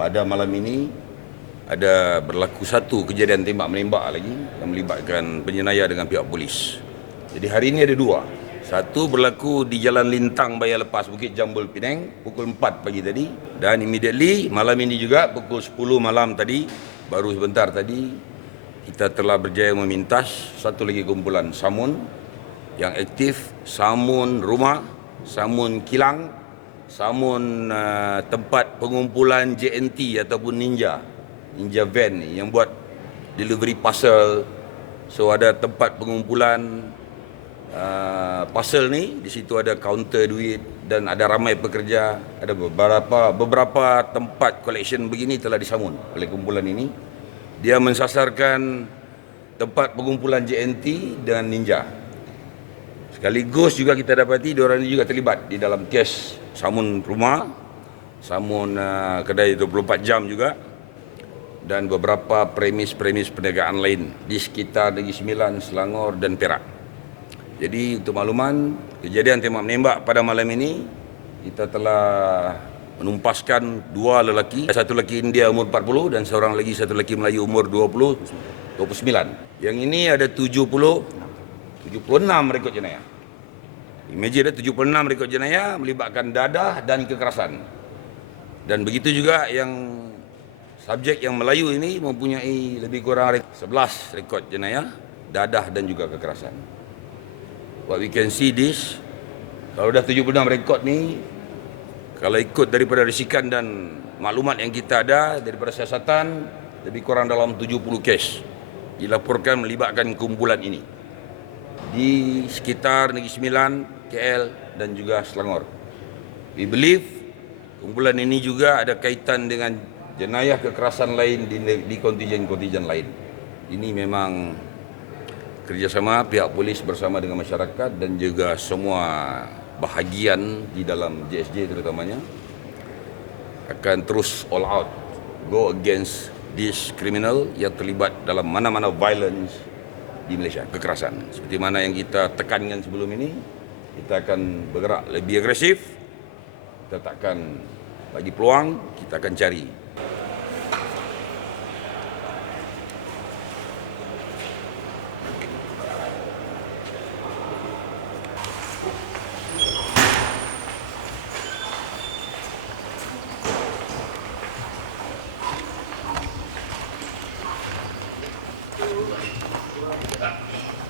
pada malam ini ada berlaku satu kejadian tembak menembak lagi yang melibatkan penjenayah dengan pihak polis. Jadi hari ini ada dua. Satu berlaku di Jalan Lintang Bayar Lepas Bukit Jambul Penang pukul 4 pagi tadi dan immediately malam ini juga pukul 10 malam tadi baru sebentar tadi kita telah berjaya memintas satu lagi kumpulan samun yang aktif samun rumah, samun kilang, samun uh, tempat pengumpulan JNT ataupun ninja, ninja van ni yang buat delivery parcel. So ada tempat pengumpulan uh, parcel ni, di situ ada kaunter duit dan ada ramai pekerja, ada beberapa beberapa tempat collection begini telah disamun oleh kumpulan ini. Dia mensasarkan tempat pengumpulan JNT dengan ninja. Sekaligus juga kita dapati diorang ini juga terlibat di dalam kes samun rumah, samun uh, kedai 24 jam juga dan beberapa premis-premis perniagaan lain di sekitar Negeri Sembilan, Selangor dan Perak. Jadi untuk makluman, kejadian tembak menembak pada malam ini kita telah menumpaskan dua lelaki, satu lelaki India umur 40 dan seorang lagi satu lelaki Melayu umur 20 29. Yang ini ada 70 76 rekod jenayah. Imagine ada 76 rekod jenayah melibatkan dadah dan kekerasan. Dan begitu juga yang subjek yang Melayu ini mempunyai lebih kurang 11 rekod jenayah, dadah dan juga kekerasan. What we can see this, kalau dah 76 rekod ni, kalau ikut daripada risikan dan maklumat yang kita ada daripada siasatan, lebih kurang dalam 70 kes dilaporkan melibatkan kumpulan ini di sekitar Negeri Sembilan, KL dan juga Selangor. We believe kumpulan ini juga ada kaitan dengan jenayah kekerasan lain di, di kontijen-kontijen lain. Ini memang kerjasama pihak polis bersama dengan masyarakat dan juga semua bahagian di dalam JSJ terutamanya akan terus all out go against this criminal yang terlibat dalam mana-mana violence di Malaysia kekerasan seperti mana yang kita tekankan sebelum ini kita akan bergerak lebih agresif kita takkan bagi peluang kita akan cari Thank you. じゃあ。